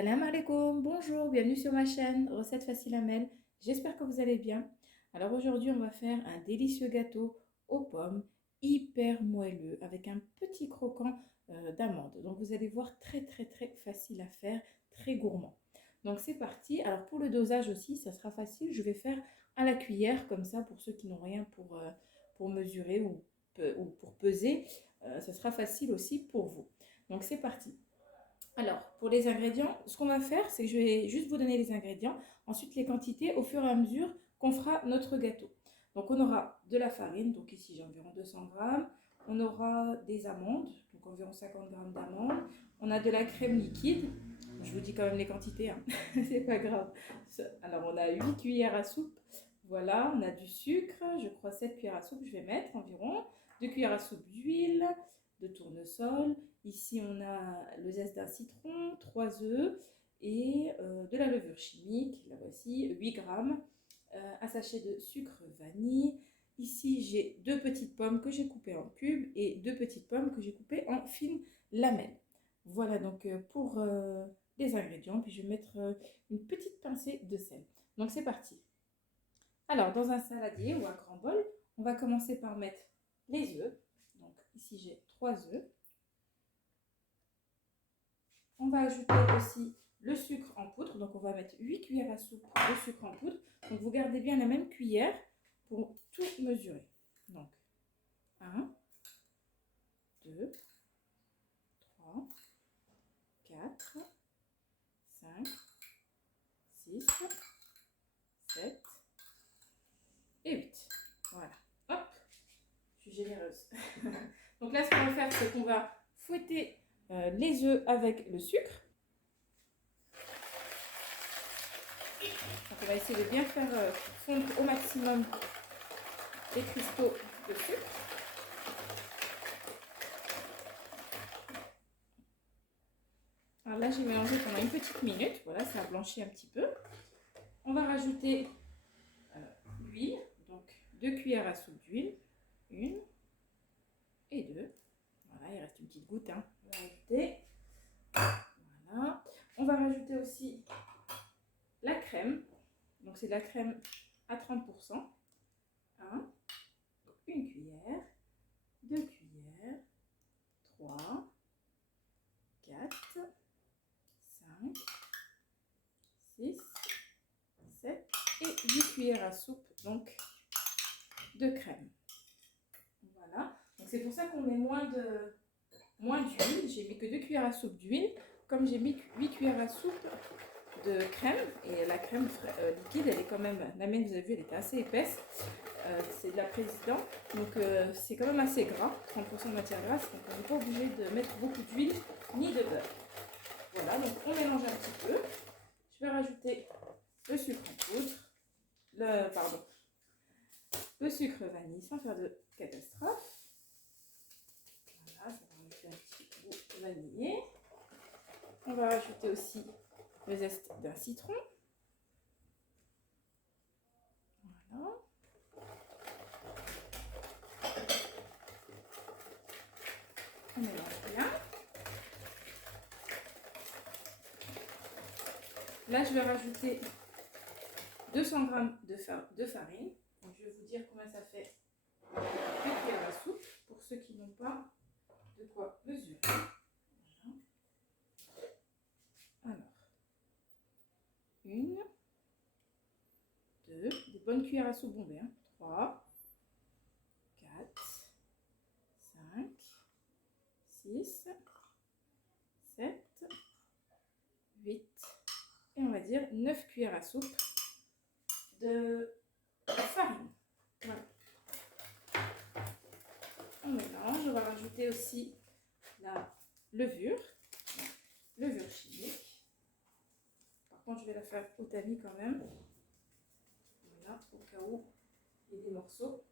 Salam alaikum, bonjour, bienvenue sur ma chaîne, recette facile à mêle. J'espère que vous allez bien. Alors aujourd'hui, on va faire un délicieux gâteau aux pommes, hyper moelleux, avec un petit croquant d'amande. Donc vous allez voir, très facile à faire, très gourmand. Donc c'est parti. Alors pour le dosage aussi, ça sera facile. Je vais faire à la cuillère, comme ça, pour ceux qui n'ont rien pour mesurer ou pour peser, ça sera facile aussi pour vous. Donc c'est parti. Alors, pour les ingrédients, ce qu'on va faire, c'est que je vais juste vous donner les ingrédients, ensuite les quantités au fur et à mesure qu'on fera notre gâteau. Donc, on aura de la farine, donc ici j'ai environ 200 grammes. On aura des amandes, donc environ 50 grammes d'amandes. On a de la crème liquide. Je vous dis quand même les quantités, hein. C'est pas grave. Alors, on a 8 cuillères à soupe. Voilà, on a du sucre, je crois 7 cuillères à soupe, je vais mettre environ. 2 cuillères à soupe d'huile, de tournesol. Ici, on a le zeste d'un citron, 3 œufs et de la levure chimique. La voici, 8 grammes. Un sachet de sucre vanille. Ici, j'ai 2 petites pommes que j'ai coupées en cubes et 2 petites pommes que j'ai coupées en fines lamelles. Voilà donc pour les ingrédients. Puis je vais mettre une petite pincée de sel. Donc c'est parti. Alors, dans un saladier ou un grand bol, on va commencer par mettre les œufs. Donc ici, j'ai 3 œufs. On va ajouter aussi le sucre en poudre. Donc, on va mettre 8 cuillères à soupe de sucre en poudre. Donc, vous gardez bien la même cuillère pour tout mesurer. Donc, 1, 2, 3, 4, 5, 6, 7 et 8. Voilà. Hop, je suis généreuse. Donc là, ce qu'on va faire, c'est qu'on va fouetter les œufs avec le sucre. Donc on va essayer de bien faire fondre au maximum les cristaux de sucre. Alors là, j'ai mélangé pendant une petite minute. Voilà, ça a blanchi un petit peu. On va rajouter l'huile. Donc 2 cuillères à soupe d'huile. 1 et 2. Voilà, il reste une petite goutte, hein. On va rajouter. Voilà. On va rajouter aussi la crème. Donc c'est de la crème à 30%. 1 cuillère, 2 cuillères, 3, 4, 5, 6, 7 et 8 cuillères à soupe donc de crème. Voilà. Donc c'est pour ça qu'on met moins d'huile. J'ai mis que 2 cuillères à soupe d'huile. Comme j'ai mis 8 cuillères à soupe de crème, et la crème liquide, elle est quand même, la mienne vous avez vu, elle était assez épaisse. C'est de la président, donc c'est quand même assez gras, 30% de matière grasse, donc on n'est pas obligé de mettre beaucoup d'huile ni de beurre. Voilà, donc on mélange un petit peu. Je vais rajouter le sucre en poudre, le sucre vanille sans faire de catastrophe. Voilà, ça va rajouter un petit goût vanillé. On va rajouter aussi le zeste d'un citron. Voilà. On mélange bien. Là, je vais rajouter 200 g de farine. Donc, je vais vous dire combien ça fait 2 cuillères à soupe pour ceux qui n'ont pas de quoi mesurer. Voilà. Alors, 1, 2, des bonnes cuillères à soupe bombées, hein. 3, 4, 5, 6, 7, 8 et on va dire 9 cuillères à soupe de farine. Voilà. On mélange, on va rajouter aussi la levure chimique. Par contre, je vais la faire au tamis quand même. Voilà, au cas où il y a des morceaux.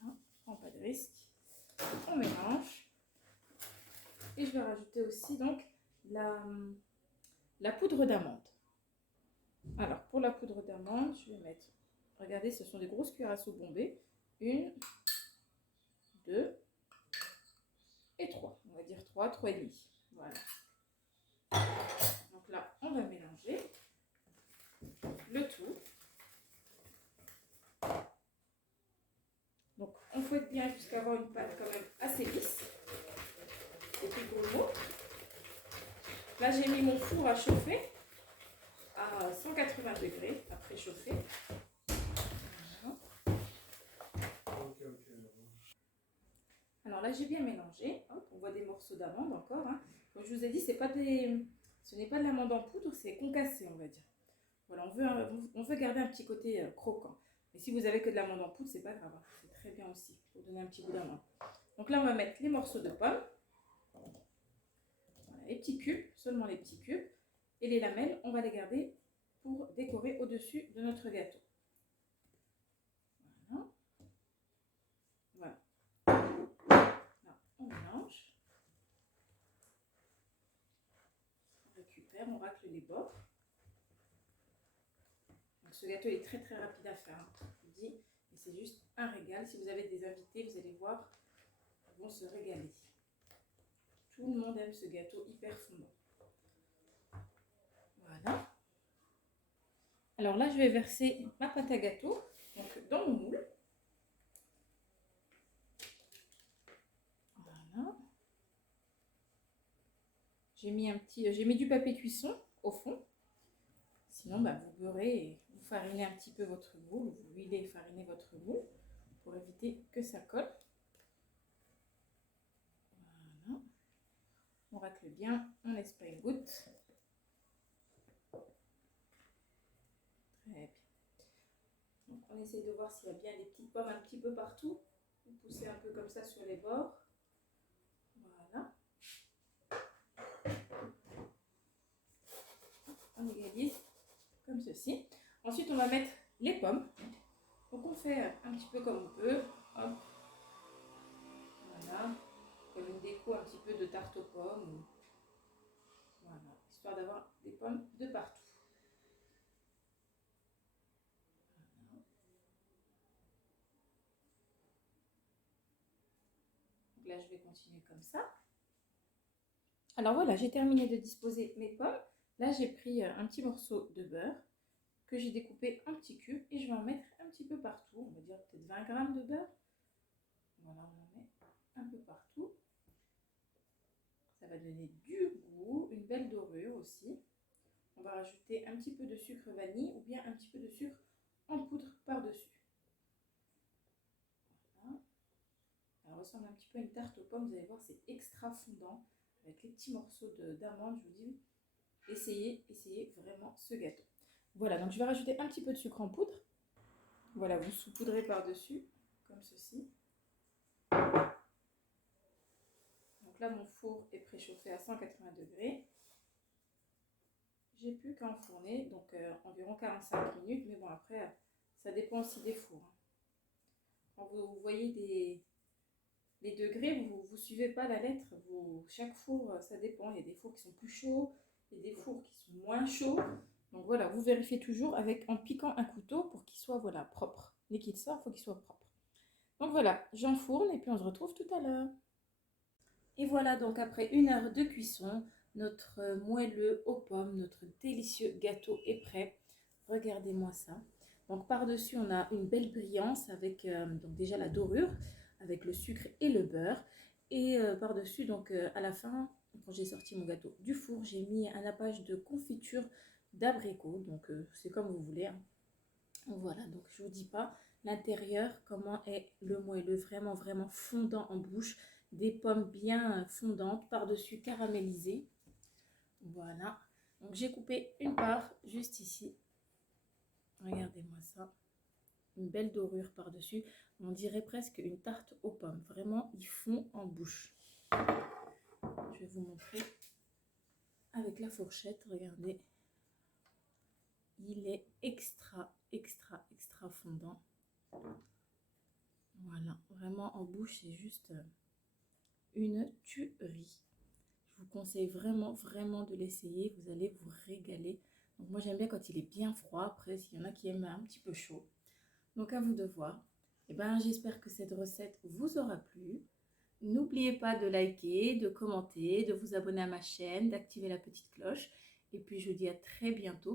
Voilà, je prends pas de risque. On mélange. Et je vais rajouter aussi donc la poudre d'amande. Alors, pour la poudre d'amande, je vais mettre, regardez, ce sont des grosses cuillères à soupe bombées. 1, 2 et 3. On va dire 3 et demi. Voilà. Donc là, on va mélanger le tout. Donc, on fouette bien jusqu'à avoir une pâte quand même assez lisse. Et puis pour le mot, là j'ai mis mon four à chauffer à 180 degrés, à préchauffer. Voilà. Alors là j'ai bien mélangé. Hop, on voit des morceaux d'amande encore. Hein. Comme je vous ai dit, ce n'est pas de l'amande en poudre, c'est concassé, on va dire. Voilà, on veut garder un petit côté croquant. Et si vous avez que de l'amande en poudre, c'est pas grave. Hein. C'est très bien aussi pour donner un petit goût d'amande. Donc là, on va mettre les morceaux de pommes. Voilà, les petits cubes, seulement les petits cubes. Et les lamelles, on va les garder pour décorer au-dessus de notre gâteau. Voilà. Voilà. Là, on mélange. On récupère, on racle les bords. Donc ce gâteau est très très rapide à faire, hein, je vous dis. Et c'est juste un régal. Si vous avez des invités, vous allez voir, ils vont se régaler. Tout le monde aime ce gâteau hyper fondant. Voilà. Alors là, je vais verser ma pâte à gâteau donc, dans mon moule. Voilà. J'ai mis du papier cuisson au fond. Sinon, bah, vous beurrez et vous farinez un petit peu votre moule. Vous huilez et farinez votre moule pour éviter que ça colle. Voilà. On racle bien, on esprit goutte. Très bien. Donc, on essaye de voir s'il y a bien des petites pommes un petit peu partout. Vous poussez un peu comme ça sur les bords. Voilà. On égalise comme ceci. Ensuite, on va mettre les pommes. Donc, on fait un petit peu comme on peut. Hop. Voilà. Comme une déco un petit peu de tarte aux pommes. Voilà. Histoire d'avoir des pommes de partout. Donc là, je vais continuer comme ça. Alors voilà, j'ai terminé de disposer mes pommes. Là, j'ai pris un petit morceau de beurre que j'ai découpé en petits cubes et je vais en mettre un petit peu partout. On va dire peut-être 20 grammes de beurre. Voilà, on en met un peu partout. Ça va donner du goût, une belle dorure aussi. On va rajouter un petit peu de sucre vanille ou bien un petit peu de sucre en poudre par-dessus. Voilà. Ça ressemble un petit peu à une tarte aux pommes. Vous allez voir, c'est extra fondant avec les petits morceaux d'amande. Je vous dis, essayez vraiment ce gâteau. Voilà, donc je vais rajouter un petit peu de sucre en poudre. Voilà, vous saupoudrez par-dessus, comme ceci. Donc là, mon four est préchauffé à 180 degrés. J'ai plus qu'à enfourner, donc environ 45 minutes. Mais bon, après, ça dépend aussi des fours. Quand vous voyez les degrés, vous ne suivez pas la lettre. Chaque four, ça dépend. Il y a des fours qui sont plus chauds, il y a des fours qui sont moins chauds. Donc voilà, vous vérifiez toujours en piquant un couteau pour qu'il soit voilà, propre. Dès qu'il sort, il faut qu'il soit propre. Donc voilà, j'enfourne et puis on se retrouve tout à l'heure. Et voilà, donc après 1 heure de cuisson, notre moelleux aux pommes, notre délicieux gâteau est prêt. Regardez-moi ça. Donc par-dessus, on a une belle brillance avec donc déjà la dorure, avec le sucre et le beurre. Et par-dessus, donc à la fin, quand j'ai sorti mon gâteau du four, j'ai mis un nappage de confiture d'abricot. Donc c'est comme vous voulez. Hein. Voilà, donc je ne vous dis pas l'intérieur, comment est le moelleux, vraiment, vraiment fondant en bouche. Des pommes bien fondantes, par-dessus caramélisées. Voilà, donc j'ai coupé une part juste ici. Regardez-moi ça. Une belle dorure par-dessus. On dirait presque une tarte aux pommes. Vraiment, il fond en bouche. Je vais vous montrer avec la fourchette. Regardez. Il est extra fondant. Voilà, vraiment en bouche, c'est juste une tuerie. Je vous conseille vraiment de l'essayer. Vous allez vous régaler. Donc moi, j'aime bien quand il est bien froid. Après, s'il y en a qui aiment un petit peu chaud. Donc à vous de voir. Et ben, j'espère que cette recette vous aura plu. N'oubliez pas de liker, de commenter, de vous abonner à ma chaîne, d'activer la petite cloche. Et puis je vous dis à très bientôt